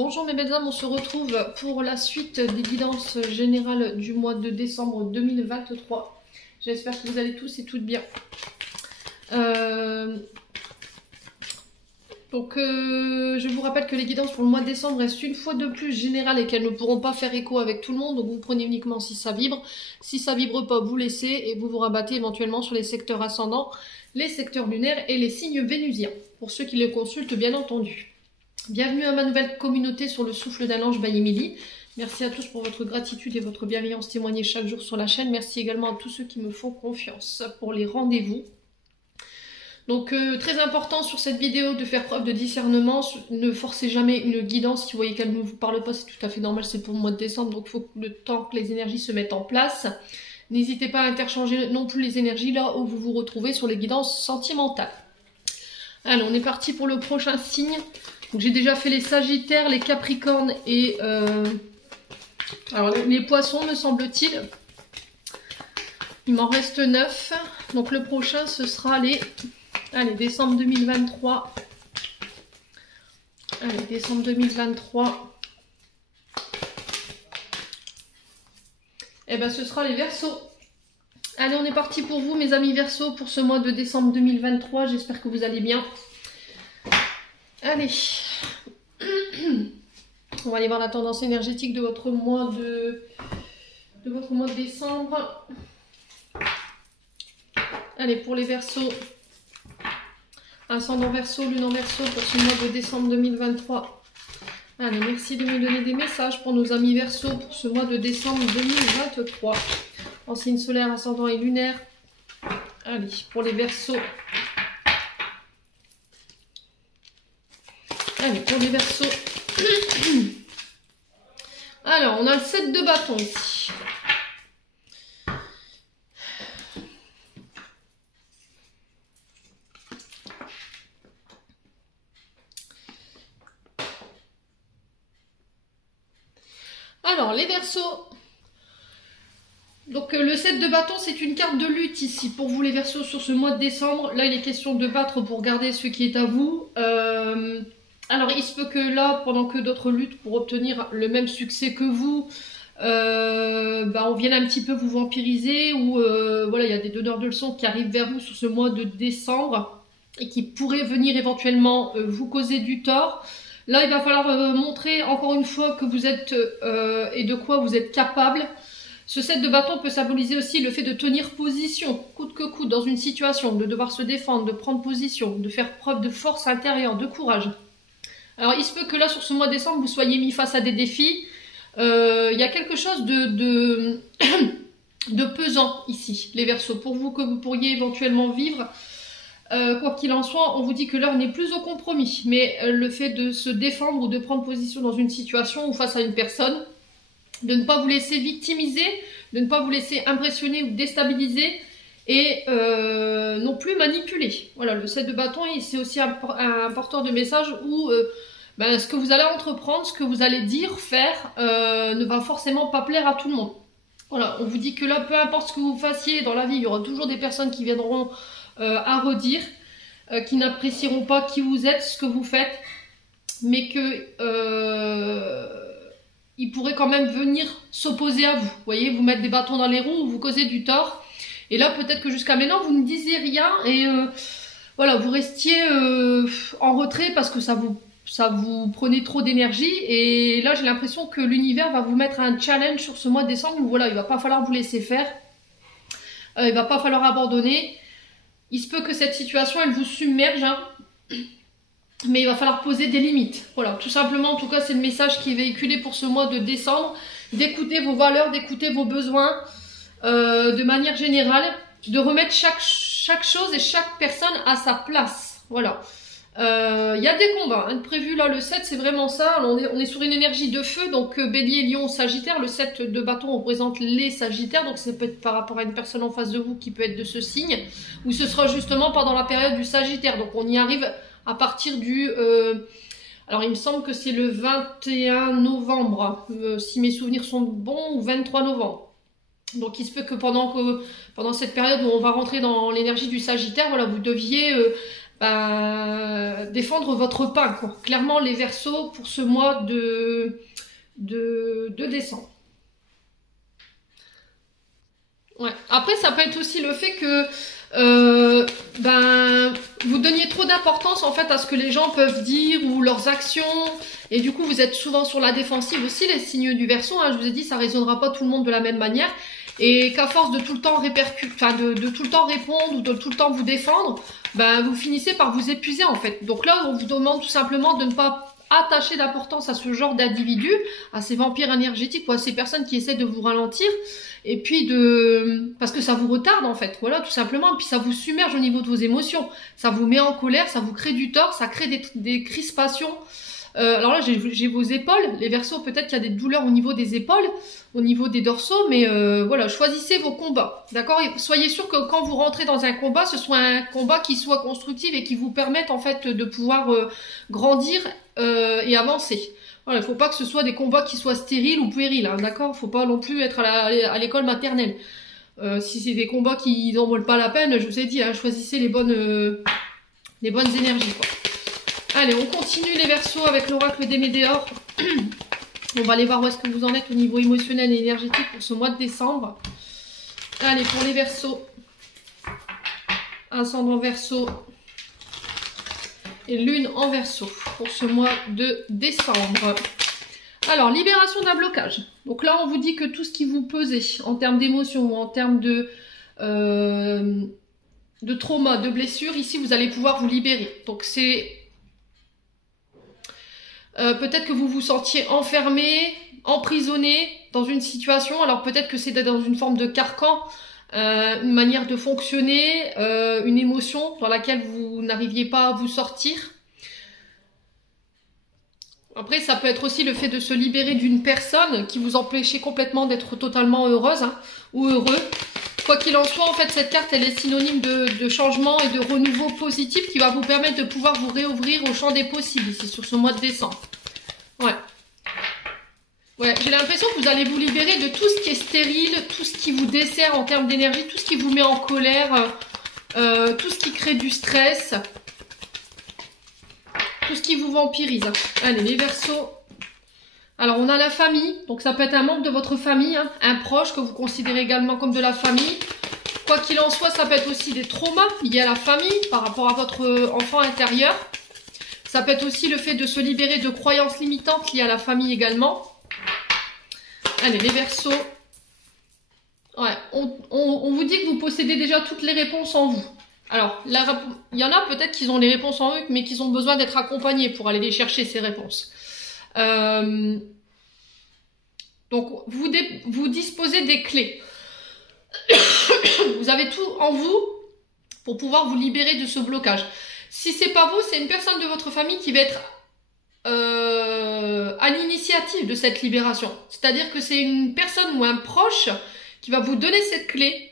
Bonjour mes belles âmes, on se retrouve pour la suite des guidances générales du mois de décembre 2023. J'espère que vous allez tous et toutes bien. Je vous rappelle que les guidances pour le mois de décembre restent une fois de plus générales et qu'elles ne pourront pas faire écho avec tout le monde. Donc vous prenez uniquement si ça vibre. Si ça vibre pas, vous laissez et vous vous rabattez éventuellement sur les secteurs ascendants, les secteurs lunaires et les signes vénusiens. Pour ceux qui les consultent, bien entendu. Bienvenue à ma nouvelle communauté sur le souffle d'un ange by Émilie. Merci à tous pour votre gratitude et votre bienveillance témoignée chaque jour sur la chaîne. Merci également à tous ceux qui me font confiance pour les rendez-vous. Donc très important sur cette vidéo de faire preuve de discernement. Ne forcez jamais une guidance. Si vous voyez qu'elle ne vous parle pas, c'est tout à fait normal, c'est pour le mois de décembre. Donc il faut le temps que les énergies se mettent en place. N'hésitez pas à interchanger non plus les énergies là où vous vous retrouvez sur les guidances sentimentales. Allez, on est parti pour le prochain signe. J'ai déjà fait les Sagittaires, les Capricornes et alors les Poissons, me semble-t-il. Il m'en reste 9. Donc le prochain, ce sera les... Allez, décembre 2023. Allez, décembre 2023. Et ben ce sera les Verseaux. Allez, on est parti pour vous, mes amis Verseaux, pour ce mois de décembre 2023. J'espère que vous allez bien. Allez, on va aller voir la tendance énergétique de votre mois de décembre. Allez, pour les Verseaux, ascendant Verseau, lune en Verseau pour ce mois de décembre 2023. Allez, merci de me donner des messages pour nos amis Verseaux pour ce mois de décembre 2023. En signe solaire, ascendant et lunaire. Allez, pour les Verseaux. Allez, pour les Verseaux. Alors, on a le 7 de bâton ici. Alors, les Verseaux. Donc, le 7 de bâton, c'est une carte de lutte ici. Pour vous, les Verseaux, sur ce mois de décembre. Là, il est question de battre pour garder ce qui est à vous. Alors, il se peut que là, pendant que d'autres luttent pour obtenir le même succès que vous, on vienne un petit peu vous vampiriser ou voilà, il y a des donneurs de leçons qui arrivent vers vous sur ce mois de décembre et qui pourraient venir éventuellement vous causer du tort. Là, il va falloir montrer encore une fois que vous êtes et de quoi vous êtes capable. Ce 7 de bâton peut symboliser aussi le fait de tenir position, coûte que coûte, dans une situation, de devoir se défendre, de prendre position, de faire preuve de force intérieure, de courage. Alors, il se peut que là, sur ce mois de décembre, vous soyez mis face à des défis. Il y a quelque chose de pesant ici, les Verseaux, pour vous, que vous pourriez éventuellement vivre. Quoi qu'il en soit, on vous dit que l'heure n'est plus au compromis. Mais le fait de se défendre ou de prendre position dans une situation ou face à une personne, de ne pas vous laisser victimiser, de ne pas vous laisser impressionner ou déstabiliser, et non plus manipuler. Voilà, le 7 de bâton, c'est aussi un porteur de message où ce que vous allez entreprendre, ce que vous allez dire, faire, ne va forcément pas plaire à tout le monde. Voilà, on vous dit que là, peu importe ce que vous fassiez dans la vie, il y aura toujours des personnes qui viendront à redire, qui n'apprécieront pas qui vous êtes, ce que vous faites, mais que ils pourraient quand même venir s'opposer à vous. Vous voyez, vous mettre des bâtons dans les roues, vous causer du tort. Et là, peut-être que jusqu'à maintenant, vous ne disiez rien et voilà, vous restiez en retrait parce que ça vous prenait trop d'énergie. Et là, j'ai l'impression que l'univers va vous mettre un challenge sur ce mois de décembre où voilà, il va pas falloir vous laisser faire. Il va pas falloir abandonner. Il se peut que cette situation, elle vous submerge, hein, mais il va falloir poser des limites. Voilà, tout simplement, en tout cas, c'est le message qui est véhiculé pour ce mois de décembre. D'écouter vos valeurs, d'écouter vos besoins. De manière générale, de remettre chaque chose et chaque personne à sa place. Voilà. Il y a des combats hein, prévus là, le 7 c'est vraiment ça. On est sur une énergie de feu, donc Bélier, Lion, Sagittaire. Le 7 de bâton représente les Sagittaires, donc ça peut être par rapport à une personne en face de vous qui peut être de ce signe, ou ce sera justement pendant la période du Sagittaire. Donc on y arrive à partir du... alors il me semble que c'est le 21 novembre, si mes souvenirs sont bons, ou 23 novembre. Donc il se peut que pendant cette période où on va rentrer dans l'énergie du Sagittaire, voilà, vous deviez défendre votre pain, quoi. Clairement, les Verseaux, pour ce mois de décembre. Ouais. Après, ça peut être aussi le fait que vous donniez trop d'importance en fait à ce que les gens peuvent dire ou leurs actions, et du coup vous êtes souvent sur la défensive aussi, les signes du Verseau, hein, je vous ai dit, ça résonnera pas tout le monde de la même manière, et qu'à force de tout le temps de tout le temps répondre ou de tout le temps vous défendre, vous finissez par vous épuiser en fait. Donc là, on vous demande tout simplement de ne pas attacher d'importance à ce genre d'individus, à ces vampires énergétiques ou à ces personnes qui essaient de vous ralentir, et puis parce que ça vous retarde en fait, voilà, tout simplement, et puis ça vous submerge au niveau de vos émotions, ça vous met en colère, ça vous crée du tort, ça crée des crispations. Alors là, j'ai vos épaules, les Verseaux, peut-être qu'il y a des douleurs au niveau des épaules, au niveau des dorsaux, mais voilà, choisissez vos combats, d'accord? Et soyez sûr que quand vous rentrez dans un combat, ce soit un combat qui soit constructif et qui vous permette en fait de pouvoir grandir et avancer. Voilà, il ne faut pas que ce soit des combats qui soient stériles ou puérils, hein, d'accord? Il ne faut pas non plus être à l'école maternelle. Si c'est des combats qui n'en valent pas la peine, je vous ai dit, hein, choisissez les bonnes énergies, quoi. Allez, on continue les Verseaux avec l'oracle des Médéors. On va aller voir où est-ce que vous en êtes au niveau émotionnel et énergétique pour ce mois de décembre. Allez, pour les Verseaux, ascendant Verseau et lune en Verseau pour ce mois de décembre. Alors, libération d'un blocage. Donc là, on vous dit que tout ce qui vous pesait en termes d'émotion ou en termes de trauma, de blessure, ici, vous allez pouvoir vous libérer. Donc, c'est peut-être que vous vous sentiez enfermé, emprisonné dans une situation. Alors, peut-être que c'est dans une forme de carcan, une manière de fonctionner, une émotion dans laquelle vous n'arriviez pas à vous sortir. Après, ça peut être aussi le fait de se libérer d'une personne qui vous empêchait complètement d'être totalement heureuse, hein, ou heureux. Quoi qu'il en soit, en fait, cette carte, elle est synonyme de changement et de renouveau positif qui va vous permettre de pouvoir vous réouvrir au champ des possibles ici, sur ce mois de décembre. Ouais. Ouais, j'ai l'impression que vous allez vous libérer de tout ce qui est stérile, tout ce qui vous dessert en termes d'énergie, tout ce qui vous met en colère, tout ce qui crée du stress, tout ce qui vous vampirise. Allez, les Verseaux. Alors, on a la famille, donc ça peut être un membre de votre famille, hein, un proche que vous considérez également comme de la famille. Quoi qu'il en soit, ça peut être aussi des traumas liés à la famille par rapport à votre enfant intérieur. Ça peut être aussi le fait de se libérer de croyances limitantes liées à la famille également. Allez, les Verseaux. Ouais, on vous dit que vous possédez déjà toutes les réponses en vous. Alors, il y en a peut-être qui ont les réponses en eux, mais qui ont besoin d'être accompagnés pour aller les chercher, ces réponses. Donc, vous disposez des clés. Vous avez tout en vous pour pouvoir vous libérer de ce blocage. Si c'est pas vous, c'est une personne de votre famille qui va être à l'initiative de cette libération. C'est-à-dire que c'est une personne ou un proche qui va vous donner cette clé,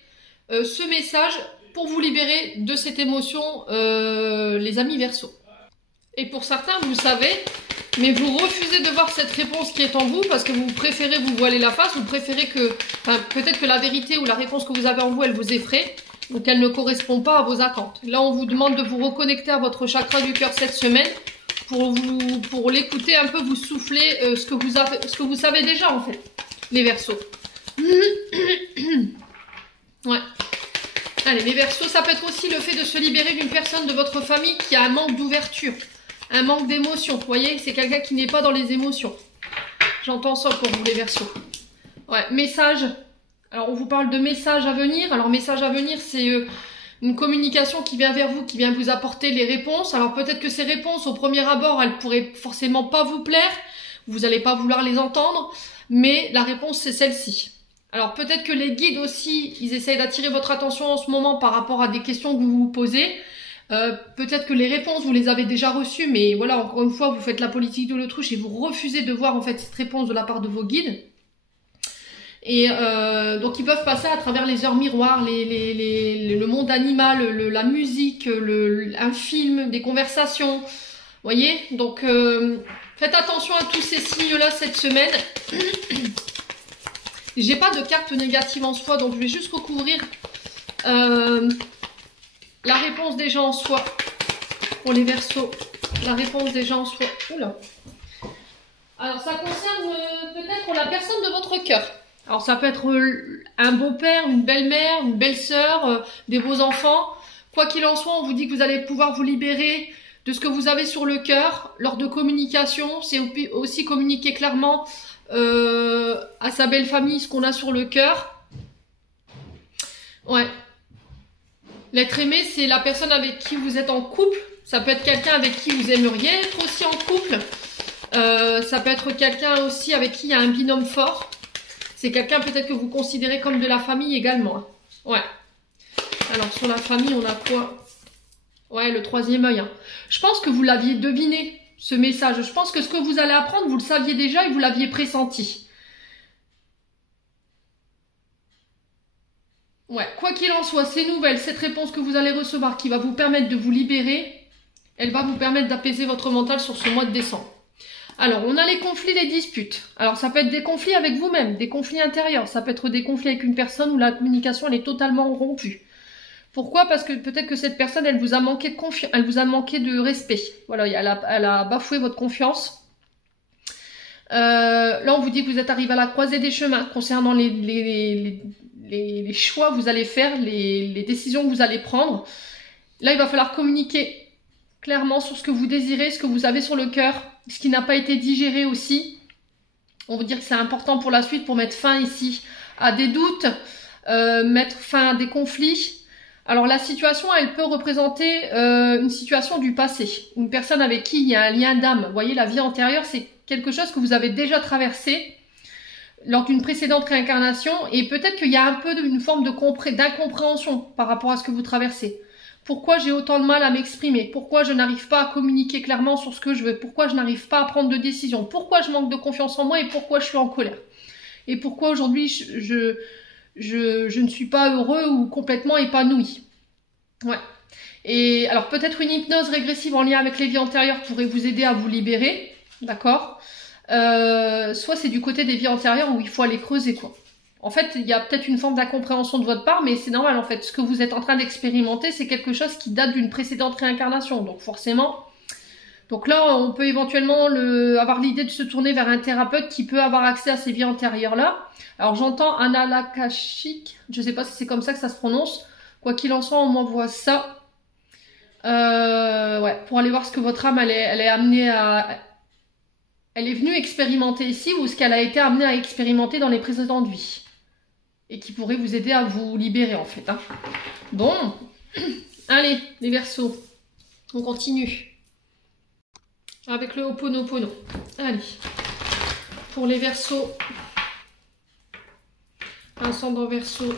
ce message, pour vous libérer de cette émotion, les amis Verseaux. Et pour certains, vous savez, mais vous refusez de voir cette réponse qui est en vous parce que vous préférez vous voiler la face, vous préférez que, peut-être que la vérité ou la réponse que vous avez en vous, elle vous effraie, donc elle ne correspond pas à vos attentes. Là, on vous demande de vous reconnecter à votre chakra du cœur cette semaine pour l'écouter un peu, vous souffler ce que vous savez déjà en fait, les Verseaux. Ouais. Allez, les Verseaux, ça peut être aussi le fait de se libérer d'une personne de votre famille qui a un manque d'ouverture, un manque d'émotion. Vous voyez, c'est quelqu'un qui n'est pas dans les émotions. J'entends ça pour vous, les Verseaux. Ouais, message. Alors, on vous parle de message à venir. Alors, message à venir, c'est une communication qui vient vers vous, qui vient vous apporter les réponses. Alors, peut-être que ces réponses, au premier abord, elles pourraient forcément pas vous plaire. Vous n'allez pas vouloir les entendre. Mais la réponse, c'est celle-ci. Alors peut-être que les guides aussi, ils essayent d'attirer votre attention en ce moment par rapport à des questions que vous vous posez. Peut-être que les réponses, vous les avez déjà reçues, mais voilà, encore une fois, vous faites la politique de l'autruche et vous refusez de voir en fait cette réponse de la part de vos guides. Et donc ils peuvent passer à travers les heures miroirs, le monde animal, la musique, un film, des conversations. Vous voyez, donc faites attention à tous ces signes-là cette semaine. J'ai pas de carte négative en soi, donc je vais juste recouvrir la réponse des gens en soi pour les Verseaux, la réponse des gens soit... Oula. Alors, ça concerne peut-être la personne de votre cœur. Alors, ça peut être un beau-père, une belle-mère, une belle-sœur, des beaux enfants. Quoi qu'il en soit, on vous dit que vous allez pouvoir vous libérer de ce que vous avez sur le cœur lors de communication. C'est aussi communiquer clairement à sa belle famille ce qu'on a sur le cœur. Ouais. L'être aimé, c'est la personne avec qui vous êtes en couple. Ça peut être quelqu'un avec qui vous aimeriez être aussi en couple. Ça peut être quelqu'un aussi avec qui il y a un binôme fort. C'est quelqu'un peut-être que vous considérez comme de la famille également. Ouais. Alors sur la famille, on a quoi? Ouais, le troisième œil. Hein. Je pense que vous l'aviez deviné, ce message. Je pense que ce que vous allez apprendre, vous le saviez déjà et vous l'aviez pressenti. Ouais, quoi qu'il en soit, ces nouvelles, cette réponse que vous allez recevoir qui va vous permettre de vous libérer, elle va vous permettre d'apaiser votre mental sur ce mois de décembre. Alors, on a les conflits, les disputes. Alors, ça peut être des conflits avec vous-même, des conflits intérieurs. Ça peut être des conflits avec une personne où la communication, elle est totalement rompue. Pourquoi? Parce que peut-être que cette personne, elle vous a manqué de confiance, elle vous a manqué de respect. Voilà, elle a bafoué votre confiance. Là, on vous dit que vous êtes arrivé à la croisée des chemins concernant les choix que vous allez faire, les décisions que vous allez prendre. Là, il va falloir communiquer clairement sur ce que vous désirez, ce que vous avez sur le cœur, ce qui n'a pas été digéré aussi. On vous dit que c'est important pour la suite, pour mettre fin ici à des doutes, mettre fin à des conflits. Alors la situation, elle peut représenter une situation du passé. Une personne avec qui il y a un lien d'âme. Vous voyez, la vie antérieure, c'est quelque chose que vous avez déjà traversé lors d'une précédente réincarnation. Et peut-être qu'il y a un peu une forme d'incompréhension par rapport à ce que vous traversez. Pourquoi j'ai autant de mal à m'exprimer? Pourquoi je n'arrive pas à communiquer clairement sur ce que je veux? Pourquoi je n'arrive pas à prendre de décision? Pourquoi je manque de confiance en moi et pourquoi je suis en colère? Et pourquoi aujourd'hui je ne suis pas heureux ou complètement épanoui? Ouais. Et alors peut-être une hypnose régressive en lien avec les vies antérieures pourrait vous aider à vous libérer, d'accord? Soit c'est du côté des vies antérieures où il faut aller creuser, quoi. En fait, il y a peut-être une forme d'incompréhension de votre part, mais c'est normal en fait. Ce que vous êtes en train d'expérimenter, c'est quelque chose qui date d'une précédente réincarnation. Donc forcément, donc là, on peut éventuellement avoir l'idée de se tourner vers un thérapeute qui peut avoir accès à ces vies antérieures-là. Alors j'entends analakashique, je sais pas si c'est comme ça que ça se prononce. Quoi qu'il en soit, on m'envoie ça. Ouais, pour aller voir ce que votre âme, elle est amenée à... Elle est venue expérimenter ici ou ce qu'elle a été amenée à expérimenter dans les précédentes vies. Et qui pourrait vous aider à vous libérer en fait. Hein. Bon, allez les Verseaux, on continue avec le Ho'oponopono. Allez, pour les Verseaux, ascendant Verseau,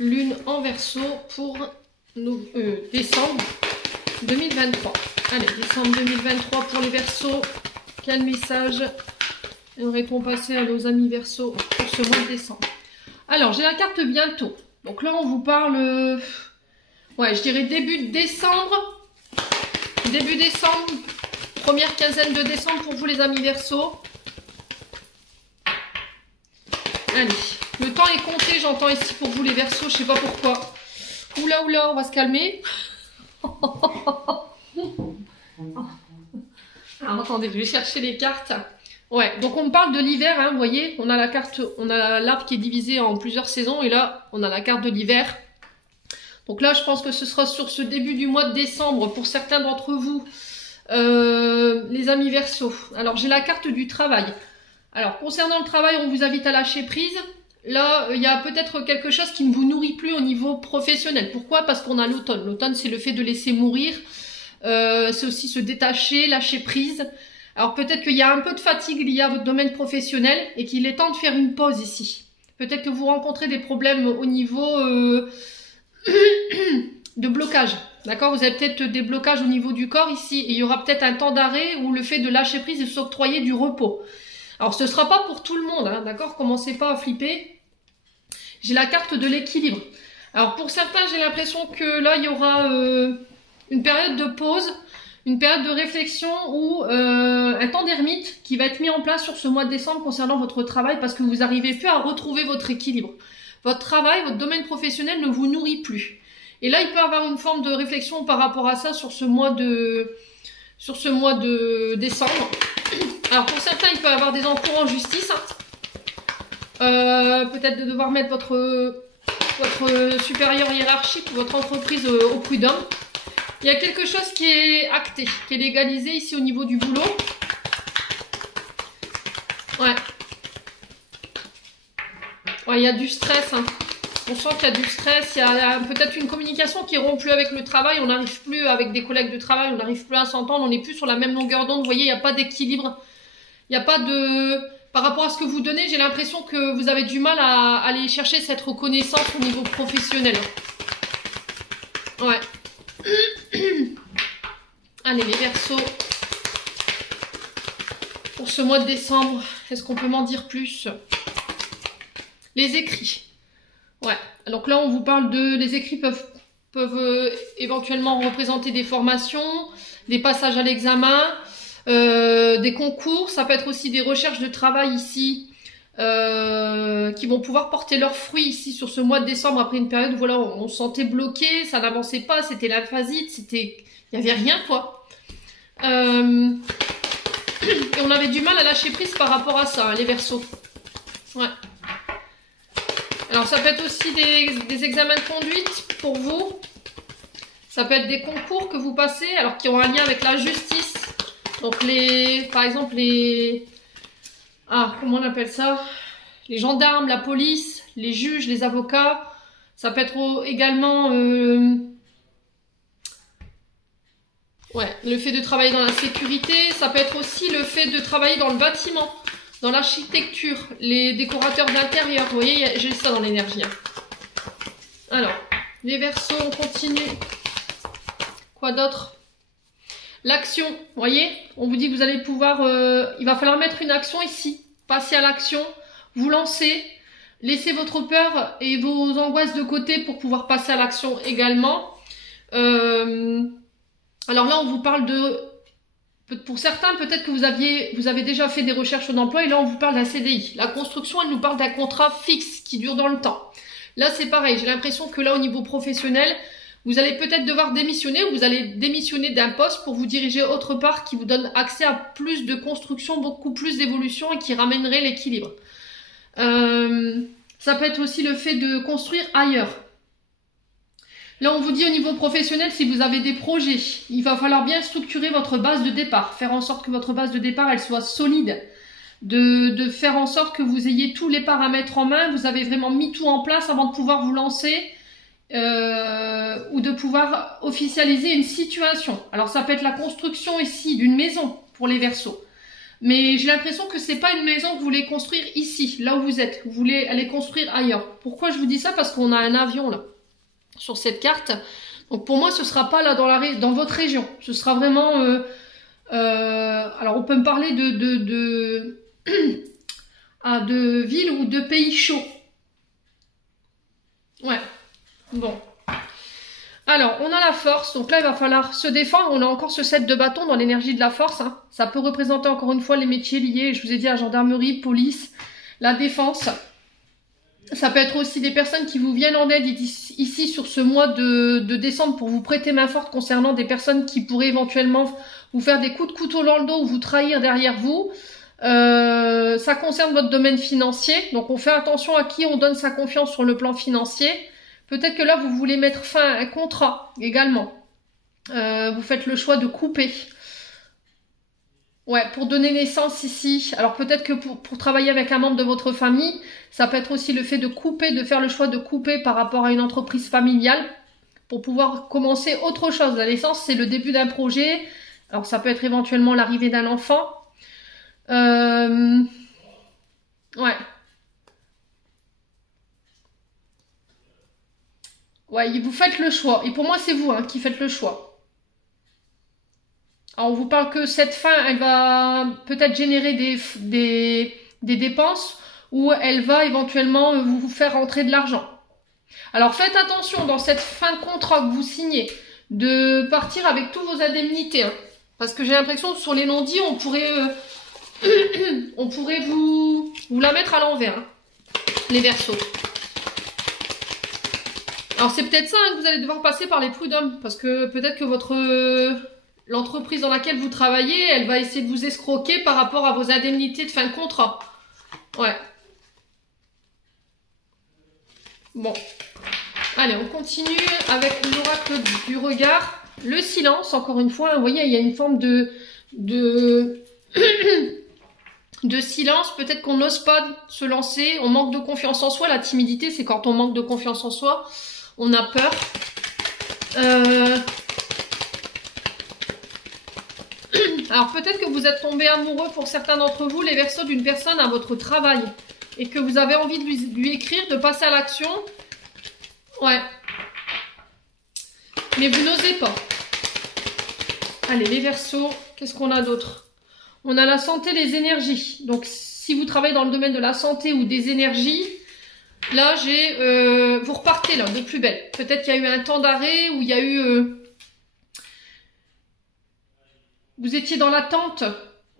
lune en Verseau pour décembre 2023. Allez, décembre 2023 pour les Verseaux, quel message aimerait-on passer à nos amis Verseaux pour ce mois de décembre? Alors, j'ai la carte bientôt. Donc là, on vous parle... ouais, je dirais début décembre. Début décembre. Première quinzaine de décembre pour vous les amis Verseaux. Allez, le temps est compté, j'entends ici pour vous les Verseaux. Je sais pas pourquoi. Oula, oula, on va se calmer. Alors, attendez, je vais chercher les cartes. Ouais, donc on me parle de l'hiver, hein, vous voyez, on a la carte, on a l'arbre qui est divisé en plusieurs saisons et là, on a la carte de l'hiver. Donc là, je pense que ce sera sur ce début du mois de décembre pour certains d'entre vous, les amis Verseaux. Alors, j'ai la carte du travail. Alors, concernant le travail, on vous invite à lâcher prise. Là, il y a peut-être quelque chose qui ne vous nourrit plus au niveau professionnel. Pourquoi? Parce qu'on a l'automne. L'automne, c'est le fait de laisser mourir. C'est aussi se détacher, lâcher prise. Alors peut-être qu'il y a un peu de fatigue liée à votre domaine professionnel et qu'il est temps de faire une pause ici. Peut-être que vous rencontrez des problèmes au niveau de blocage. D'accord? Vous avez peut-être des blocages au niveau du corps ici et il y aura peut-être un temps d'arrêt ou le fait de lâcher prise et de s'octroyer du repos. Alors ce ne sera pas pour tout le monde, hein, d'accord? Commencez pas à flipper. J'ai la carte de l'équilibre. Alors pour certains, j'ai l'impression que là, il y aura une période de pause, une période de réflexion ou un temps d'ermite qui va être mis en place sur ce mois de décembre concernant votre travail parce que vous n'arrivez plus à retrouver votre équilibre. Votre travail, votre domaine professionnel ne vous nourrit plus. Et là, il peut avoir une forme de réflexion par rapport à ça sur ce mois de décembre. Alors pour certains, il peut avoir des encours en justice. Peut-être de devoir mettre votre supérieur hiérarchique ou votre entreprise au prud'homme. Il y a quelque chose qui est acté, qui est légalisé ici au niveau du boulot. Ouais. Ouais, il y a du stress. On sent qu'il y a du stress. Il y a peut-être une communication qui est rompue avec le travail. On n'arrive plus avec des collègues de travail. On n'arrive plus à s'entendre. On n'est plus sur la même longueur d'onde. Vous voyez, il n'y a pas d'équilibre. Il n'y a pas de... Par rapport à ce que vous donnez, j'ai l'impression que vous avez du mal à aller chercher cette reconnaissance au niveau professionnel. Ouais. Allez, les Verseaux. Pour ce mois de décembre, est-ce qu'on peut m'en dire plus? Les écrits. Ouais. Donc là, on vous parle de... Les écrits peuvent éventuellement représenter des formations, des passages à l'examen, des concours. Ça peut être aussi des recherches de travail ici qui vont pouvoir porter leurs fruits ici sur ce mois de décembre après une période où voilà, on se sentait bloqué, ça n'avançait pas, c'était la phasite, il n'y avait rien quoi. Et on avait du mal à lâcher prise par rapport à ça, les Verseaux. Ouais. Alors ça peut être aussi des examens de conduite pour vous. Ça peut être des concours que vous passez, alors qui ont un lien avec la justice. Donc par exemple comment on appelle ça? Les gendarmes, la police, les juges, les avocats. Ça peut être également le fait de travailler dans la sécurité. Ça peut être aussi le fait de travailler dans le bâtiment, dans l'architecture, les décorateurs d'intérieur. Vous voyez, j'ai ça dans l'énergie. Alors, les Verseaux, on continue. Quoi d'autre? L'action, vous voyez, on vous dit que vous allez pouvoir, il va falloir mettre une action ici, passer à l'action, vous lancer, laisser votre peur et vos angoisses de côté pour pouvoir passer à l'action également. Alors là, on vous parle pour certains, peut-être que vous avez déjà fait des recherches d'emploi et là, on vous parle d'un CDI. La construction, elle nous parle d'un contrat fixe qui dure dans le temps. Là, c'est pareil, j'ai l'impression que là, au niveau professionnel, vous allez peut-être devoir démissionner ou vous allez démissionner d'un poste pour vous diriger autre part qui vous donne accès à plus de construction, beaucoup plus d'évolution et qui ramènerait l'équilibre. Ça peut être aussi le fait de construire ailleurs. Là, on vous dit au niveau professionnel, si vous avez des projets, il va falloir bien structurer votre base de départ, faire en sorte que votre base de départ, elle soit solide, de faire en sorte que vous ayez tous les paramètres en main, vous avez vraiment mis tout en place avant de pouvoir vous lancer. Ou de pouvoir officialiser une situation. Alors ça peut être la construction ici d'une maison pour les Verseaux. Mais j'ai l'impression que c'est pas une maison que vous voulez construire ici, là où vous êtes. Vous voulez aller construire ailleurs. Pourquoi je vous dis ça? Parce qu'on a un avion là, sur cette carte. Donc pour moi, ce sera pas là dans votre région. Ce sera vraiment... alors on peut me parler de villes ou de pays chauds. Ouais. Bon. Alors, on a la force. Donc là, il va falloir se défendre. On a encore ce 7 de bâton dans l'énergie de la force. Ça peut représenter encore une fois les métiers liés. Je vous ai dit à gendarmerie, police, la défense. Ça peut être aussi des personnes qui vous viennent en aide ici sur ce mois de décembre pour vous prêter main forte concernant des personnes qui pourraient éventuellement vous faire des coups de couteau dans le dos ou vous trahir derrière vous. Ça concerne votre domaine financier. Donc, on fait attention à qui on donne sa confiance sur le plan financier. Peut-être que là, vous voulez mettre fin à un contrat également. Vous faites le choix de couper. Ouais, pour donner naissance ici. Alors peut-être que pour travailler avec un membre de votre famille, ça peut être aussi le fait de couper, de faire le choix de couper par rapport à une entreprise familiale pour pouvoir commencer autre chose. La naissance, c'est le début d'un projet. Alors ça peut être éventuellement l'arrivée d'un enfant. Ouais. Ouais, vous faites le choix. Et pour moi, c'est vous qui faites le choix. Alors, on vous parle que cette fin, elle va peut-être générer des dépenses ou elle va éventuellement vous faire rentrer de l'argent. Alors, faites attention dans cette fin de contrat que vous signez de partir avec tous vos indemnités. Parce que j'ai l'impression que sur les non-dits, on pourrait vous la mettre à l'envers. Les Verseaux. Alors c'est peut-être ça hein, que vous allez devoir passer par les prud'hommes, parce que peut-être que votre l'entreprise dans laquelle vous travaillez, elle va essayer de vous escroquer par rapport à vos indemnités de fin de contrat. Ouais. Bon. Allez, on continue avec l'oracle du regard. Le silence, encore une fois, vous voyez, il y a une forme de silence. Peut-être qu'on n'ose pas se lancer, on manque de confiance en soi. La timidité, c'est quand on manque de confiance en soi, on a peur. Alors peut-être que vous êtes tombé amoureux pour certains d'entre vous, les Verseaux, d'une personne à votre travail. Et que vous avez envie de lui écrire, de passer à l'action. Ouais. Mais vous n'osez pas. Allez, les Verseaux, qu'est-ce qu'on a d'autre? On a la santé, les énergies. Donc, si vous travaillez dans le domaine de la santé ou des énergies, là, vous repartez là, de plus belle. Peut-être qu'il y a eu un temps d'arrêt ou il y a eu... vous étiez dans l'attente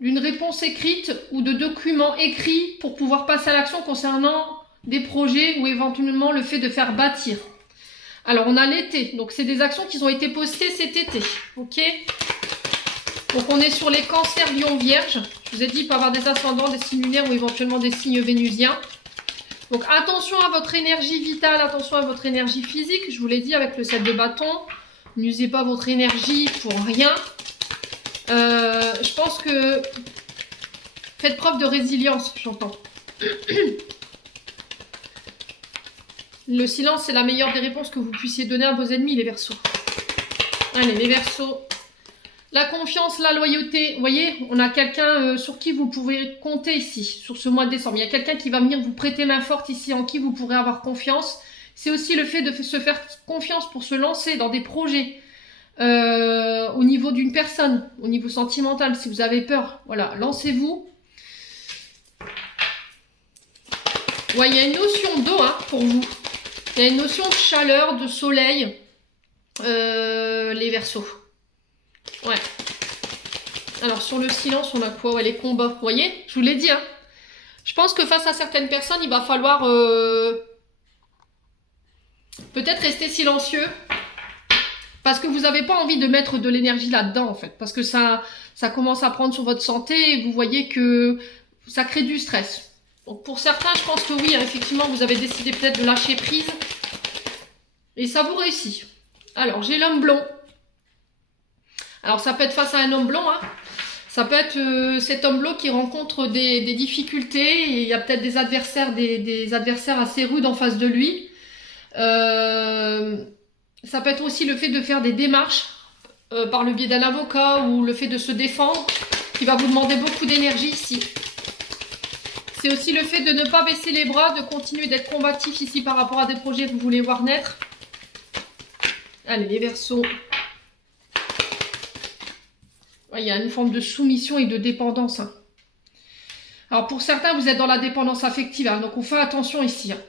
d'une réponse écrite ou de documents écrits pour pouvoir passer à l'action concernant des projets ou éventuellement le fait de faire bâtir. Alors, on a l'été. Donc, c'est des actions qui ont été postées cet été. Ok? Donc, on est sur les cancers, lions, vierges. Je vous ai dit, il peut y avoir des ascendants, des signes lunaires ou éventuellement des signes vénusiens. Donc, attention à votre énergie vitale, attention à votre énergie physique. Je vous l'ai dit avec le 7 de bâton. N'usez pas votre énergie pour rien. Je pense que faites preuve de résilience, j'entends. Le silence, c'est la meilleure des réponses que vous puissiez donner à vos ennemis, les Verseaux. Allez, les Verseaux. La confiance, la loyauté. Vous voyez, on a quelqu'un sur qui vous pouvez compter ici, sur ce mois de décembre. Il y a quelqu'un qui va venir vous prêter main forte ici, en qui vous pourrez avoir confiance. C'est aussi le fait de se faire confiance pour se lancer dans des projets. Au niveau d'une personne, au niveau sentimental, si vous avez peur, voilà, lancez-vous. Ouais, il y a une notion d'eau hein, pour vous. Il y a une notion de chaleur, de soleil, les Verseaux. Ouais. Alors sur le silence, on a quoi? Ouais, les combats. Vous voyez, je vous l'ai dit. Hein. Je pense que face à certaines personnes, il va falloir peut-être rester silencieux. Parce que vous n'avez pas envie de mettre de l'énergie là-dedans, en fait. Parce que ça commence à prendre sur votre santé et vous voyez que ça crée du stress. Donc pour certains, je pense que oui, hein, effectivement, vous avez décidé peut-être de lâcher prise. Et ça vous réussit. Alors, j'ai l'homme blond. Alors, ça peut être face à un homme blond. Hein. Ça peut être cet homme blond qui rencontre des difficultés. Et il y a peut-être des adversaires, des adversaires assez rudes en face de lui. Ça peut être aussi le fait de faire des démarches par le biais d'un avocat ou le fait de se défendre qui va vous demander beaucoup d'énergie ici. C'est aussi le fait de ne pas baisser les bras, de continuer d'être combatif ici par rapport à des projets que vous voulez voir naître. Allez, les Verseaux. Ouais, il y a une forme de soumission et de dépendance. Hein. Alors pour certains, vous êtes dans la dépendance affective, hein, donc on fait attention ici. Hein.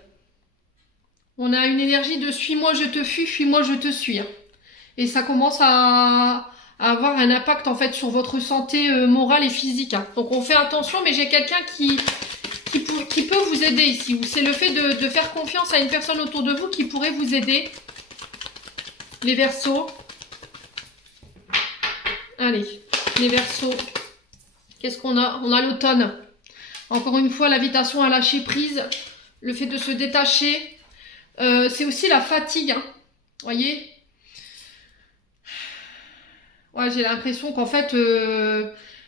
On a une énergie de suis-moi, je te fuis, fuis-moi, je te suis. Hein. Et ça commence à avoir un impact en fait sur votre santé morale et physique. Hein. Donc on fait attention, mais j'ai quelqu'un qui peut vous aider ici. C'est le fait de faire confiance à une personne autour de vous qui pourrait vous aider. Les Verseaux. Allez, les Verseaux. Qu'est-ce qu'on a? On a l'automne. Encore une fois, l'invitation à lâcher prise. Le fait de se détacher. C'est aussi la fatigue. Hein. Voyez? Ouais, j'ai l'impression qu'en fait...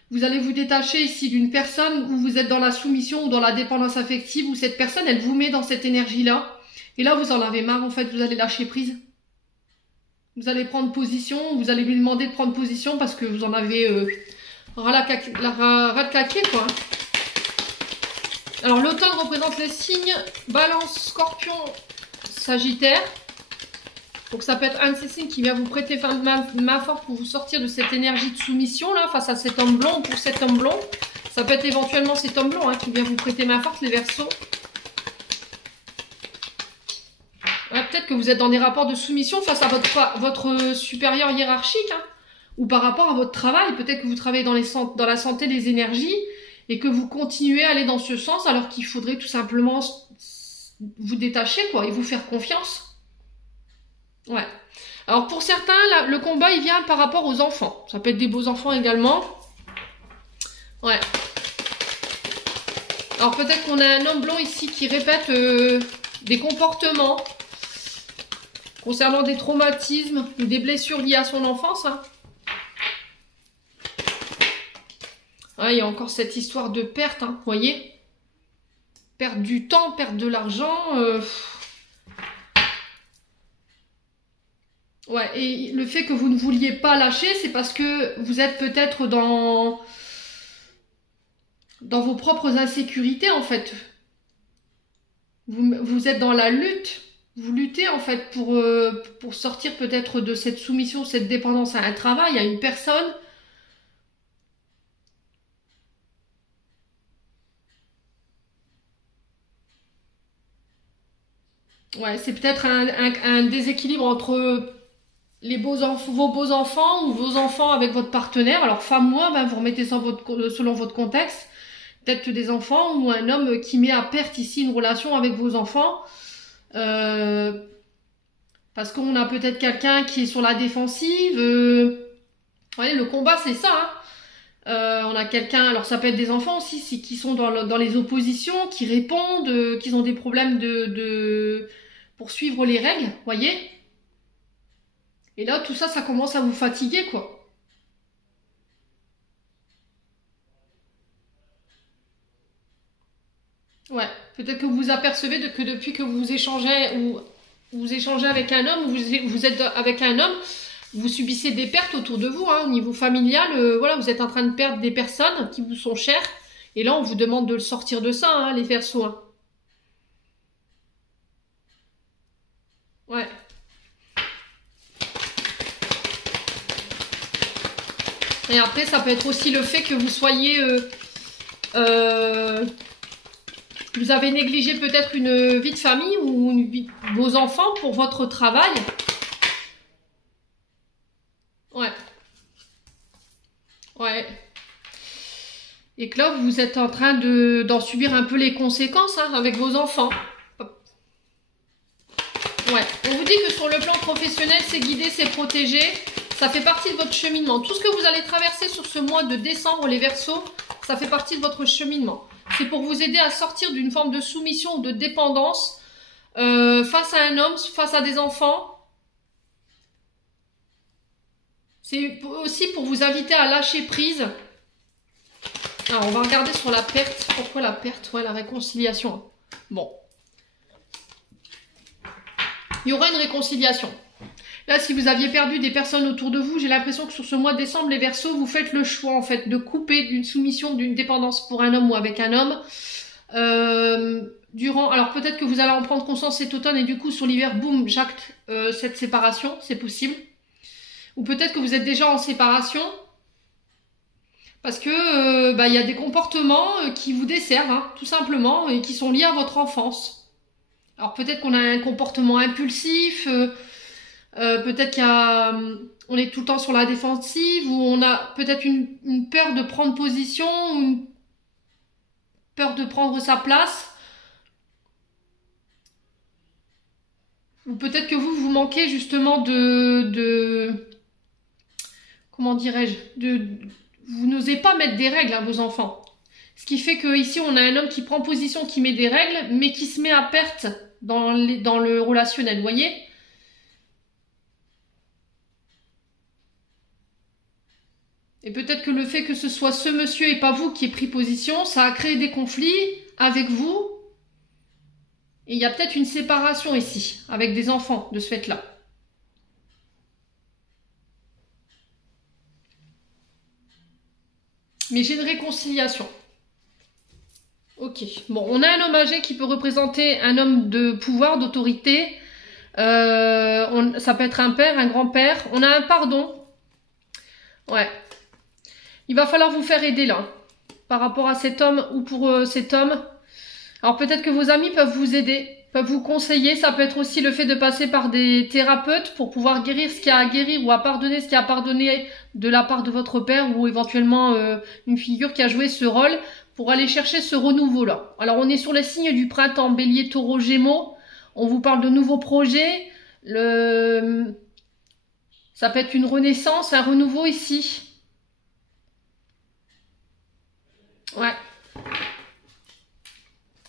vous allez vous détacher ici d'une personne où vous êtes dans la soumission ou dans la dépendance affective, où cette personne, elle vous met dans cette énergie-là. Et là, vous en avez marre, en fait, vous allez lâcher prise. Vous allez prendre position, vous allez lui demander de prendre position parce que vous en avez ras de caquer, quoi. Alors, l'automne représente les signes Balance, Scorpion, Sagittaire. Donc ça peut être un de ces signes qui vient vous prêter main forte pour vous sortir de cette énergie de soumission là face à cet homme blond ou pour cet homme blond. Ça peut être éventuellement cet homme blond hein, qui vient vous prêter main forte, les Verseaux. Ouais, peut-être que vous êtes dans des rapports de soumission face à votre supérieur hiérarchique hein, ou par rapport à votre travail. Peut-être que vous travaillez dans la santé des énergies et que vous continuez à aller dans ce sens alors qu'il faudrait tout simplement vous détacher quoi et vous faire confiance. Ouais. Alors pour certains, là, le combat il vient par rapport aux enfants. Ça peut être des beaux enfants également. Ouais. Alors peut-être qu'on a un homme blanc ici qui répète des comportements concernant des traumatismes ou des blessures liées à son enfance. Hein. Ouais, il y a encore cette histoire de perte, hein, vous voyez. Perte du temps, perte de l'argent. Ouais, et le fait que vous ne vouliez pas lâcher, c'est parce que vous êtes peut-être dans vos propres insécurités, en fait. Vous êtes dans la lutte. Vous luttez, en fait, pour sortir peut-être de cette soumission, cette dépendance à un travail, à une personne. Ouais, c'est peut-être un déséquilibre entre vos beaux enfants ou vos enfants avec votre partenaire. Alors, femme ou homme, hein, vous remettez ça selon votre contexte. Peut-être des enfants ou un homme qui met à perte ici une relation avec vos enfants. Parce qu'on a peut-être quelqu'un qui est sur la défensive. Vous voyez, le combat, c'est ça. Hein. On a quelqu'un, alors ça peut être des enfants aussi, qui sont dans les oppositions, qui répondent, qui ont des problèmes pour suivre les règles, vous voyez. Et là, tout ça, ça commence à vous fatiguer, quoi. Ouais, peut-être que vous vous apercevez que depuis que vous échangez ou vous échangez avec un homme, ou vous êtes avec un homme, vous subissez des pertes autour de vous, hein, au niveau familial. Voilà, vous êtes en train de perdre des personnes qui vous sont chères. Et là, on vous demande de le sortir de ça, hein, les Verseaux. Hein. Ouais. Et après, ça peut être aussi le fait que vous soyez... vous avez négligé peut-être une vie de famille ou vos enfants pour votre travail. Ouais. Ouais. Et que là, vous êtes en train d'en subir un peu les conséquences hein, avec vos enfants. Ouais. On vous dit que sur le plan professionnel, c'est guidé, c'est protégé. Ça fait partie de votre cheminement. Tout ce que vous allez traverser sur ce mois de décembre, les Verseaux, ça fait partie de votre cheminement. C'est pour vous aider à sortir d'une forme de soumission ou de dépendance face à un homme, face à des enfants. C'est aussi pour vous inviter à lâcher prise. Alors, on va regarder sur la perte. Pourquoi la perte? Ouais, la réconciliation. Bon. Il y aura une réconciliation. Là, si vous aviez perdu des personnes autour de vous, j'ai l'impression que sur ce mois de décembre, les Verseaux, vous faites le choix, en fait, de couper d'une soumission, d'une dépendance pour un homme ou avec un homme. Alors, peut-être que vous allez en prendre conscience cet automne et du coup, sur l'hiver, boum, j'acte cette séparation. C'est possible. Ou peut-être que vous êtes déjà en séparation. Parce que il y a des comportements qui vous desservent, hein, tout simplement, et qui sont liés à votre enfance. Alors peut-être qu'on a un comportement impulsif, peut-être qu'on est tout le temps sur la défensive, ou on a peut-être une peur de prendre position, ou une peur de prendre sa place. Ou peut-être que vous manquez justement comment dirais-je, vous n'osez pas mettre des règles à vos enfants. Ce qui fait qu'ici, on a un homme qui prend position, qui met des règles, mais qui se met à perte dans le relationnel, vous voyez? Et peut-être que le fait que ce soit ce monsieur et pas vous qui ait pris position, ça a créé des conflits avec vous. Et il y a peut-être une séparation ici, avec des enfants, de ce fait-là. Mais j'ai une réconciliation. Ok. Bon, on a un homme âgé qui peut représenter un homme de pouvoir, d'autorité. Ça peut être un père, un grand-père. On a un pardon. Ouais. Il va falloir vous faire aider là. Par rapport à cet homme ou pour cet homme. Alors peut-être que vos amis peuvent vous aider, peuvent vous conseiller. Ça peut être aussi le fait de passer par des thérapeutes pour pouvoir guérir ce qu'il y a à guérir ou à pardonner ce qu'il y a à pardonner de la part de votre père ou éventuellement une figure qui a joué ce rôle pour aller chercher ce renouveau-là. Alors on est sur les signes du printemps, Bélier, Taureau, Gémeaux. On vous parle de nouveaux projets. Ça peut être une renaissance, un renouveau ici. Ouais.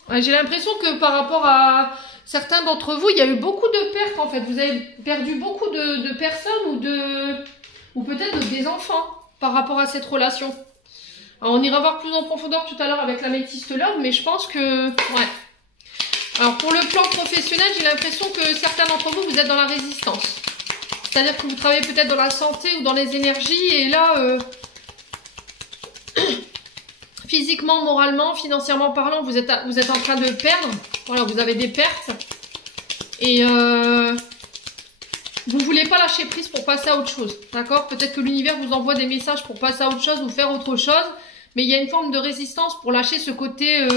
Ouais, j'ai l'impression que par rapport à certains d'entre vous, il y a eu beaucoup de pertes en fait. Vous avez perdu beaucoup de personnes ou peut-être des enfants par rapport à cette relation. Alors, on ira voir plus en profondeur tout à l'heure avec la Métiste Love, mais je pense que... Ouais. Alors, pour le plan professionnel, j'ai l'impression que certains d'entre vous, vous êtes dans la résistance. C'est-à-dire que vous travaillez peut-être dans la santé ou dans les énergies, et là... physiquement, moralement, financièrement parlant, vous êtes en train de perdre. Voilà, vous avez des pertes. Et vous voulez pas lâcher prise pour passer à autre chose. D'accord? Peut-être que l'univers vous envoie des messages pour passer à autre chose ou faire autre chose. Mais il y a une forme de résistance pour lâcher ce côté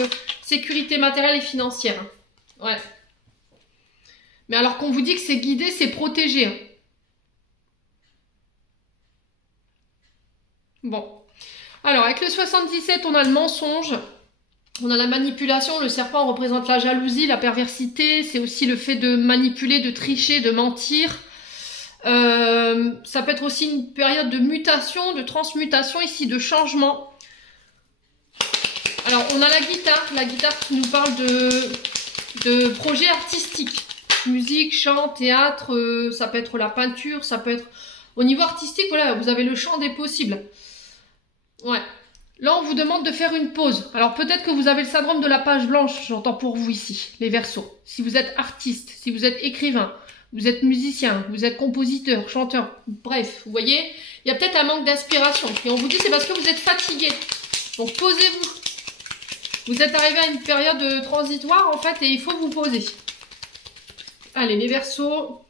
sécurité matérielle et financière. Ouais. Mais alors qu'on vous dit que c'est guidé, c'est protégé. Bon. Alors, avec le 77, on a le mensonge, on a la manipulation, le serpent représente la jalousie, la perversité, c'est aussi le fait de manipuler, de tricher, de mentir. Ça peut être aussi une période de mutation, de transmutation ici, de changement. Alors, on a la guitare qui nous parle de projets artistiques. Musique, chant, théâtre, ça peut être la peinture, ça peut être... Au niveau artistique, voilà, vous avez le champ des possibles. Ouais. Là, on vous demande de faire une pause. Alors, peut-être que vous avez le syndrome de la page blanche, j'entends pour vous ici, les Verseaux. Si vous êtes artiste, si vous êtes écrivain, vous êtes musicien, vous êtes compositeur, chanteur, bref, vous voyez, il y a peut-être un manque d'inspiration. Et on vous dit c'est parce que vous êtes fatigué. Donc, posez-vous. Vous êtes arrivé à une période transitoire, en fait, et il faut vous poser. Allez, les Verseaux.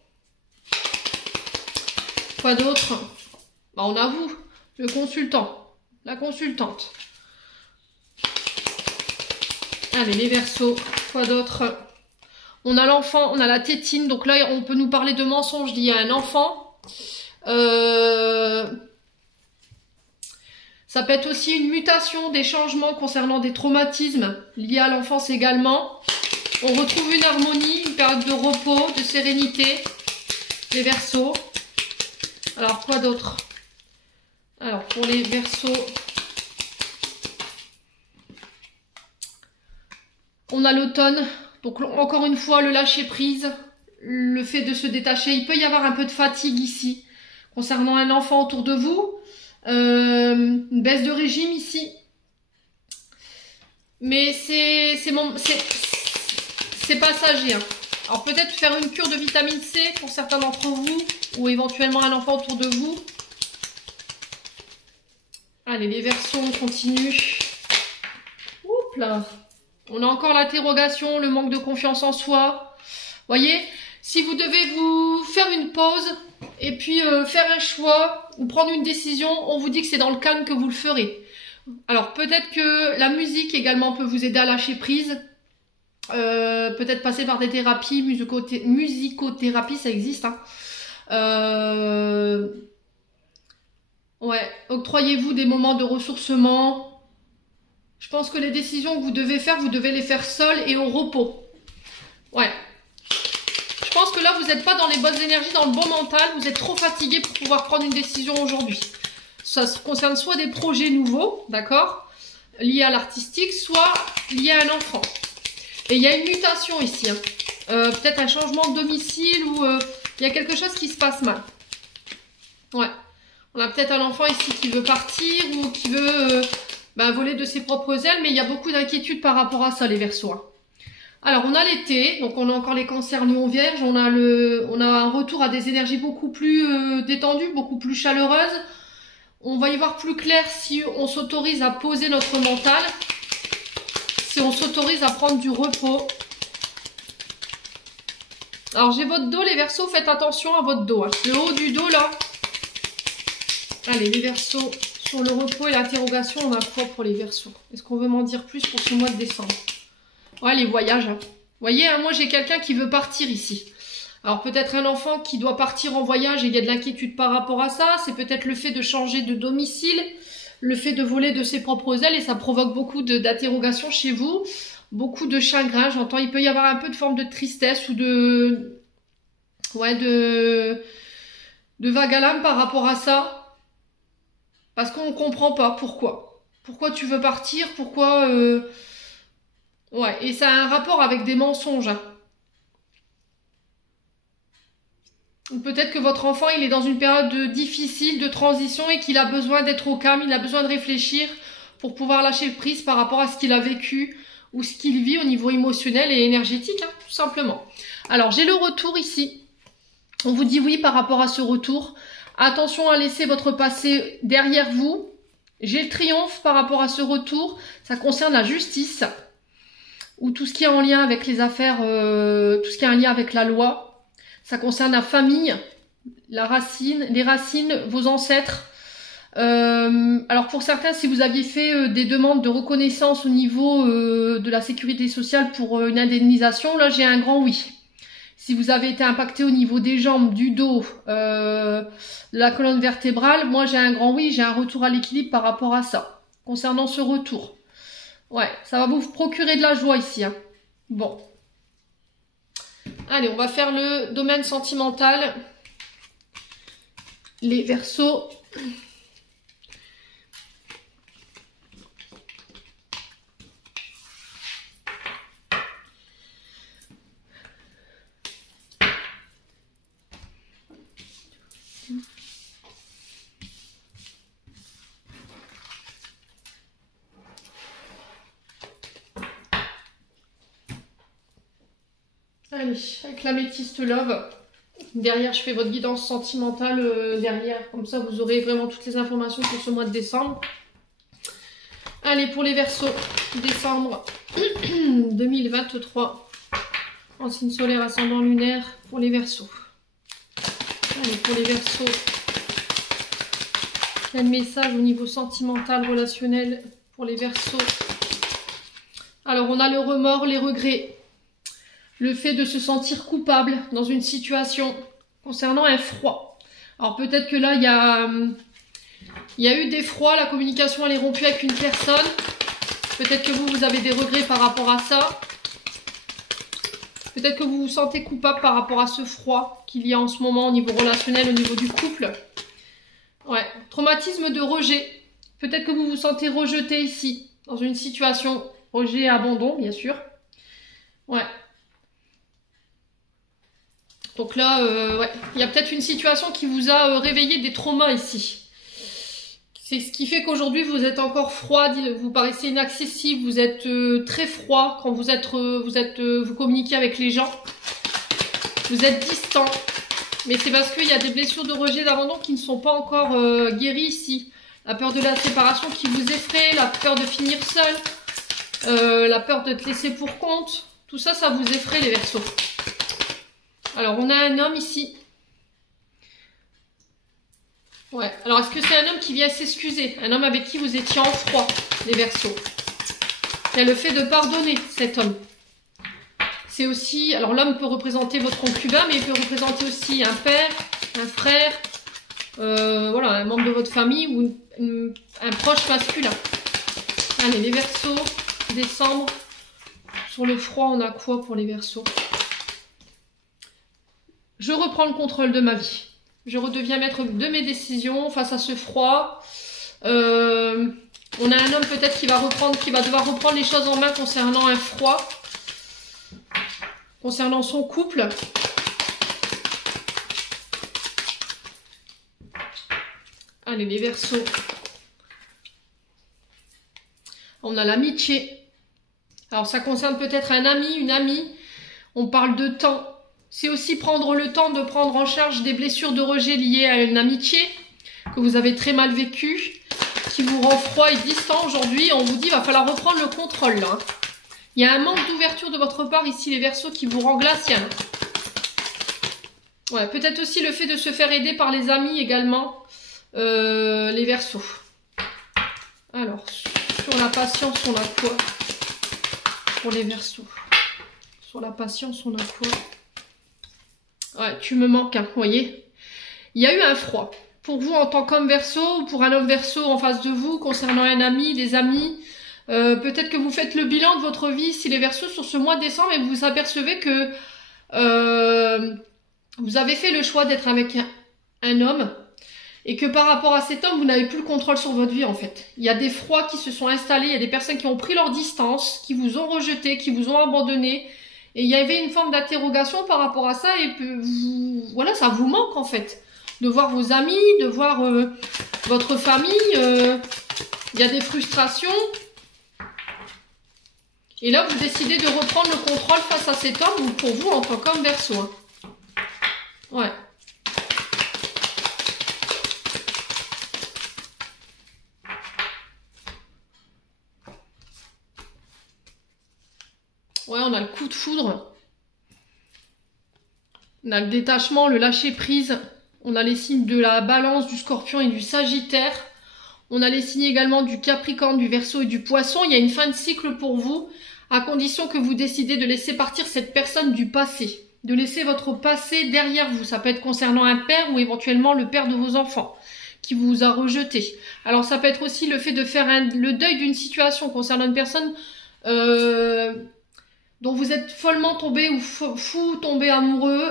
Quoi d'autre? Bah, on a vous, le consultant. La consultante. Allez, les Verseaux. Quoi d'autre? On a l'enfant, on a la tétine. Donc là, on peut nous parler de mensonges liés à un enfant. Ça peut être aussi une mutation, des changements concernant des traumatismes liés à l'enfance également. On retrouve une harmonie, une période de repos, de sérénité. Les Verseaux. Alors, quoi d'autre? Alors, pour les Verseaux, on a l'automne. Donc, encore une fois, le lâcher-prise, le fait de se détacher. Il peut y avoir un peu de fatigue ici, concernant un enfant autour de vous. Une baisse de régime ici. Mais c'est passager. Hein. Alors, peut-être faire une cure de vitamine C pour certains d'entre vous, ou éventuellement un enfant autour de vous. Allez, les Verseaux, on continue. Oups là. On a encore l'interrogation, le manque de confiance en soi. Voyez, si vous devez vous faire une pause et puis faire un choix ou prendre une décision, on vous dit que c'est dans le calme que vous le ferez. Alors, peut-être que la musique également peut vous aider à lâcher prise. Peut-être passer par des thérapies, musicothérapie, ça existe. Hein. Ouais, octroyez-vous des moments de ressourcement. Je pense que les décisions que vous devez faire, vous devez les faire seul et au repos. Ouais. Je pense que là, vous n'êtes pas dans les bonnes énergies, dans le bon mental. Vous êtes trop fatigué pour pouvoir prendre une décision aujourd'hui. Ça concerne soit des projets nouveaux, d'accord, liés à l'artistique, soit liés à un enfant. Et il y a une mutation ici. Hein. Peut-être un changement de domicile ou il y a quelque chose qui se passe mal. Ouais. On a peut-être un enfant ici qui veut partir ou qui veut voler de ses propres ailes, mais il y a beaucoup d'inquiétudes par rapport à ça, les Verseaux. Hein. Alors, on a l'été, donc on a encore les cancers lions vierges, on a un retour à des énergies beaucoup plus détendues, beaucoup plus chaleureuses. On va y voir plus clair si on s'autorise à poser notre mental, si on s'autorise à prendre du repos. Alors, j'ai votre dos, les Verseaux, faites attention à votre dos. Hein. Le haut du dos, là. Allez, les Verseaux, sur le repos et l'interrogation, on a quoi pour les Verseaux? Est-ce qu'on veut m'en dire plus pour ce mois de décembre? Ouais, les voyages. Hein. Vous voyez, hein, moi, j'ai quelqu'un qui veut partir ici. Alors, peut-être un enfant qui doit partir en voyage et il y a de l'inquiétude par rapport à ça. C'est peut-être le fait de changer de domicile, le fait de voler de ses propres ailes et ça provoque beaucoup d'interrogations chez vous. Beaucoup de chagrin, j'entends. Il peut y avoir un peu de forme de tristesse ou de Ouais, de vague à l'âme par rapport à ça. Parce qu'on ne comprend pas pourquoi. Pourquoi tu veux partir, pourquoi... Ouais, et ça a un rapport avec des mensonges. Hein. Ou peut-être que votre enfant, il est dans une période difficile, de transition, et qu'il a besoin d'être au calme, il a besoin de réfléchir pour pouvoir lâcher prise par rapport à ce qu'il a vécu ou ce qu'il vit au niveau émotionnel et énergétique, hein, tout simplement. Alors, j'ai le retour ici. On vous dit oui par rapport à ce retour. Attention à laisser votre passé derrière vous. J'ai le triomphe par rapport à ce retour. Ça concerne la justice ou tout ce qui est en lien avec les affaires, tout ce qui est en lien avec la loi. Ça concerne la famille, la racine, les racines, vos ancêtres. Alors pour certains, si vous aviez fait des demandes de reconnaissance au niveau de la sécurité sociale pour une indemnisation, là j'ai un grand oui. Si vous avez été impacté au niveau des jambes, du dos, de la colonne vertébrale, moi j'ai un grand oui, j'ai un retour à l'équilibre par rapport à ça. Concernant ce retour. Ouais, ça va vous procurer de la joie ici. Hein. Bon. Allez, on va faire le domaine sentimental. Les Verseaux. Allez, avec l'améthyste love. Derrière, je fais votre guidance sentimentale derrière. Comme ça, vous aurez vraiment toutes les informations pour ce mois de décembre. Allez, pour les Verseaux, décembre 2023. En signe solaire, ascendant lunaire pour les Verseaux. Allez, pour les Verseaux. Quel message au niveau sentimental, relationnel pour les Verseaux? Alors, on a le remords, les regrets. Le fait de se sentir coupable dans une situation concernant un froid. Alors peut-être que là, il y a eu des froids, la communication elle est rompue avec une personne. Peut-être que vous avez des regrets par rapport à ça. Peut-être que vous vous sentez coupable par rapport à ce froid qu'il y a en ce moment au niveau relationnel, au niveau du couple. Ouais, traumatisme de rejet. Peut-être que vous vous sentez rejeté ici, dans une situation rejet et abandon, bien sûr. Ouais. Donc là, ouais, il y a peut-être une situation qui vous a réveillé des traumas ici. C'est ce qui fait qu'aujourd'hui, vous êtes encore froid, vous paraissez inaccessible, vous êtes très froid quand vous communiquez avec les gens. Vous êtes distant. Mais c'est parce qu'il y a des blessures de rejet, d'abandon qui ne sont pas encore guéries ici. La peur de la séparation qui vous effraie, la peur de finir seul, la peur d'être laissé pour compte. Tout ça, ça vous effraie les Verseaux. Alors, on a un homme ici. Ouais. Alors, est-ce que c'est un homme qui vient s'excuser? Un homme avec qui vous étiez en froid, les Verseaux. Il y a le fait de pardonner, cet homme. C'est aussi... Alors, l'homme peut représenter votre concubin, mais il peut représenter aussi un père, un frère, voilà, un membre de votre famille ou un proche masculin. Allez, les Verseaux, décembre. Sur le froid, on a quoi pour les Verseaux? Je reprends le contrôle de ma vie. Je redeviens maître de mes décisions face à ce froid. On a un homme peut-être qui va devoir reprendre les choses en main concernant un froid. Concernant son couple. Allez, les Verseaux. On a l'amitié. Alors, ça concerne peut-être un ami, une amie. On parle de temps. C'est aussi prendre le temps de prendre en charge des blessures de rejet liées à une amitié que vous avez très mal vécue, qui vous rend froid et distant aujourd'hui. On vous dit qu'il va falloir reprendre le contrôle là. Il y a un manque d'ouverture de votre part ici les Verseaux qui vous rend glacial. Ouais, peut-être aussi le fait de se faire aider par les amis également, les Verseaux. Alors, sur la patience, on a quoi pour les Verseaux? Sur la patience, on a quoi? Ouais, tu me manques, hein, vous voyez. Il y a eu un froid. Pour vous en tant qu'homme Verseau ou pour un homme Verseau en face de vous, concernant un ami, des amis, peut-être que vous faites le bilan de votre vie, si les Verseaux, sur ce mois de décembre, et vous vous apercevez que vous avez fait le choix d'être avec un homme et que par rapport à cet homme, vous n'avez plus le contrôle sur votre vie en fait. Il y a des froids qui se sont installés, il y a des personnes qui ont pris leur distance, qui vous ont rejeté, qui vous ont abandonné. Et il y avait une forme d'interrogation par rapport à ça et voilà, ça vous manque en fait. De voir vos amis, de voir votre famille, il y a des frustrations. Et là, vous décidez de reprendre le contrôle face à cet homme ou pour vous en tant qu'homme Verseau. Hein. Ouais. Ouais, on a le coup de foudre. On a le détachement, le lâcher prise. On a les signes de la Balance, du Scorpion et du Sagittaire. On a les signes également du Capricorne, du Verseau et du Poisson. Il y a une fin de cycle pour vous, à condition que vous décidez de laisser partir cette personne du passé. De laisser votre passé derrière vous. Ça peut être concernant un père ou éventuellement le père de vos enfants qui vous a rejeté. Alors ça peut être aussi le fait de faire le deuil d'une situation concernant une personne dont vous êtes follement tombé ou fou tombé amoureux.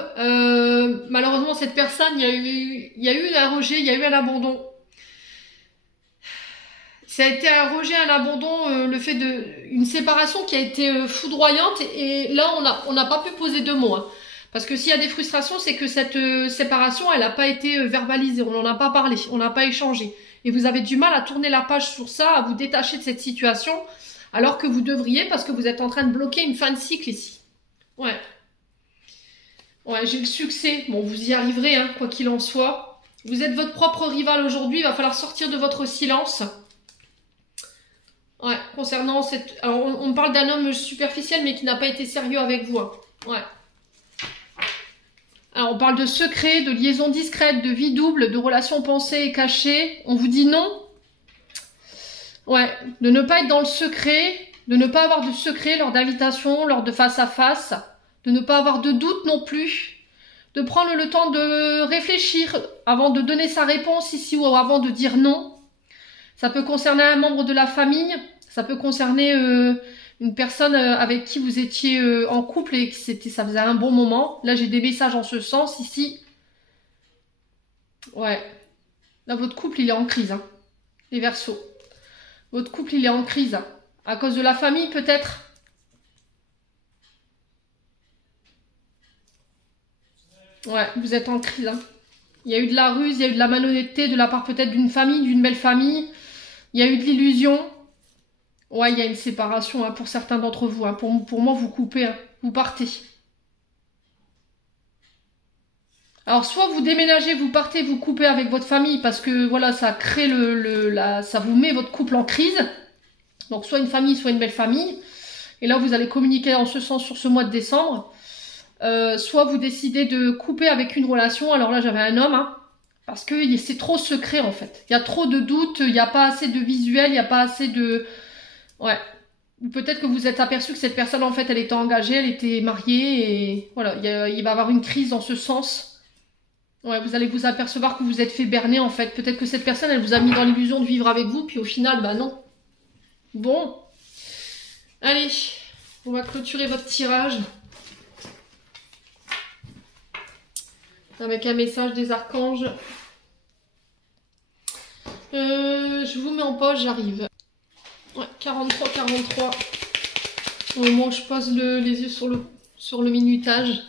Malheureusement, cette personne, il y a eu un rejet, il y a eu un abandon. Ça a été un rejet, un abandon, le fait une séparation qui a été foudroyante. Et là, on n'a pas pu poser de mots. Hein. Parce que s'il y a des frustrations, c'est que cette séparation, elle n'a pas été verbalisée. On n'en a pas parlé, on n'a pas échangé. Et vous avez du mal à tourner la page sur ça, à vous détacher de cette situation. Alors que vous devriez, parce que vous êtes en train de bloquer une fin de cycle ici. Ouais. Ouais, j'ai le succès. Bon, vous y arriverez, hein, quoi qu'il en soit. Vous êtes votre propre rival aujourd'hui. Il va falloir sortir de votre silence. Ouais, concernant cette... Alors, on parle d'un homme superficiel, mais qui n'a pas été sérieux avec vous. Hein. Ouais. Alors, on parle de secret, de liaison discrète, de vie double, de relations pensées et cachées. On vous dit non. Ouais, de ne pas être dans le secret, de ne pas avoir de secret lors d'invitations, lors de face à face, de ne pas avoir de doute non plus, de prendre le temps de réfléchir avant de donner sa réponse ici ou avant de dire non. Ça peut concerner un membre de la famille, ça peut concerner une personne avec qui vous étiez en couple et que ça faisait un bon moment. Là, j'ai des messages en ce sens ici. Ouais, là, votre couple, il est en crise, hein, les Verseaux. Votre couple, il est en crise. À cause de la famille, peut-être. Ouais, vous êtes en crise. Hein. Il y a eu de la ruse, il y a eu de la malhonnêteté de la part peut-être d'une famille, d'une belle famille. Il y a eu de l'illusion. Ouais, il y a une séparation hein, pour certains d'entre vous. Hein. Pour moi, vous coupez. Hein. Vous partez. Alors, soit vous déménagez, vous partez, vous coupez avec votre famille parce que voilà, ça crée ça vous met votre couple en crise. Donc, soit une famille, soit une belle famille. Et là, vous allez communiquer en ce sens sur ce mois de décembre. Soit vous décidez de couper avec une relation. Alors là, j'avais un homme, hein, parce que c'est trop secret en fait. Il y a trop de doutes, il n'y a pas assez de visuel, il n'y a pas assez de... Ouais. Ou peut-être que vous êtes aperçu que cette personne, en fait, elle était engagée, elle était mariée et voilà, il va y avoir une crise dans ce sens. Ouais, vous allez vous apercevoir que vous êtes fait berner en fait. Peut-être que cette personne, elle vous a mis dans l'illusion de vivre avec vous, puis au final, bah non. Bon. Allez, on va clôturer votre tirage. Avec un message des archanges. Je vous mets en pause, j'arrive. Ouais, 43, 43. Au moment où je pose les yeux sur le minutage.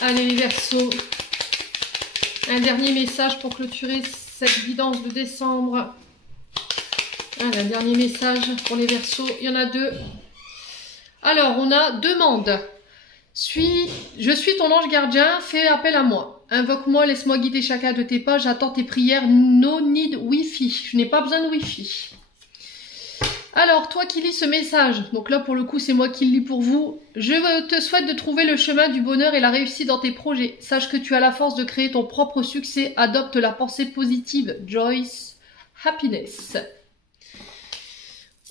Allez les Verseaux. Un dernier message pour clôturer cette guidance de décembre. Allez, un dernier message pour les Verseaux. Il y en a deux. Alors, on a demande. Je suis ton ange gardien, fais appel à moi. Invoque-moi, laisse-moi guider chacun de tes pas. J'attends tes prières. No need Wi-Fi. Je n'ai pas besoin de Wi-Fi. Alors, toi qui lis ce message, donc là pour le coup c'est moi qui le lis pour vous, je te souhaite de trouver le chemin du bonheur et la réussite dans tes projets. Sache que tu as la force de créer ton propre succès, adopte la pensée positive, Joyce, happiness.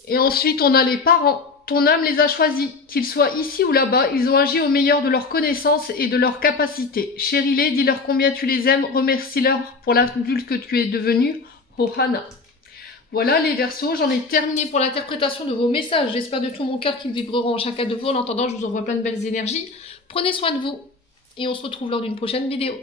Et ensuite on a les parents, ton âme les a choisis, qu'ils soient ici ou là-bas, ils ont agi au meilleur de leurs connaissances et de leurs capacités. Chéris-les, dis-leur combien tu les aimes, remercie-leur pour l'adulte que tu es devenu, Ohana. Voilà les Verseaux, j'en ai terminé pour l'interprétation de vos messages. J'espère de tout mon cœur qu'ils vibreront en chacun de vous. En attendant, je vous envoie plein de belles énergies. Prenez soin de vous. et on se retrouve lors d'une prochaine vidéo.